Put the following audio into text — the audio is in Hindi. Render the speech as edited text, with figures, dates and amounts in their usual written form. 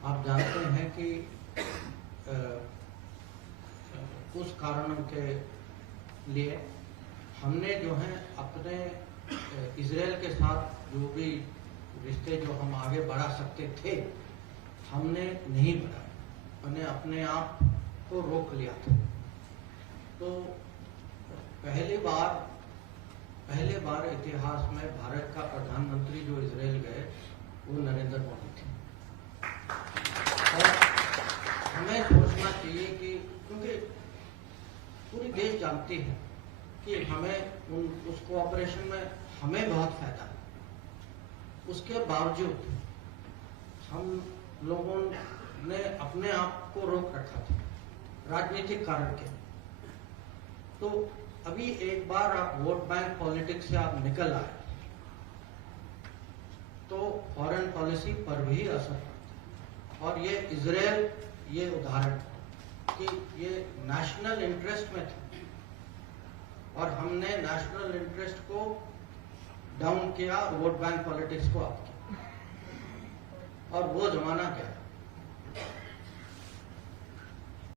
आप जानते हैं कि कुछ कारणों के लिए हमने जो है अपने इजराइल के साथ जो भी रिश्ते जो हम आगे बढ़ा सकते थे हमने नहीं बढ़ाए, हमने अपने आप को रोक लिया था। तो पहले बार इतिहास में भारत का प्रधानमंत्री जो इजराइल गए वो नरेंद्र मोदी थे। और हमें सोचना चाहिए कि क्योंकि पूरी देश जानती है कि हमें उस कोऑपरेशन में हमें बहुत फायदा है, उसके बावजूद हम लोगों ने अपने आप को रोक रखा था राजनीतिक कारण के। तो अभी एक बार आप वोट बैंक पॉलिटिक्स से आप निकल आए तो फॉरेन पॉलिसी पर भी असर पड़ता है। और ये इजराइल ये उदाहरण कि ये नेशनल इंटरेस्ट में था और हमने नेशनल इंटरेस्ट को डाउन किया, वोट बैंक पॉलिटिक्स को अप किया, और वो जमाना क्या है।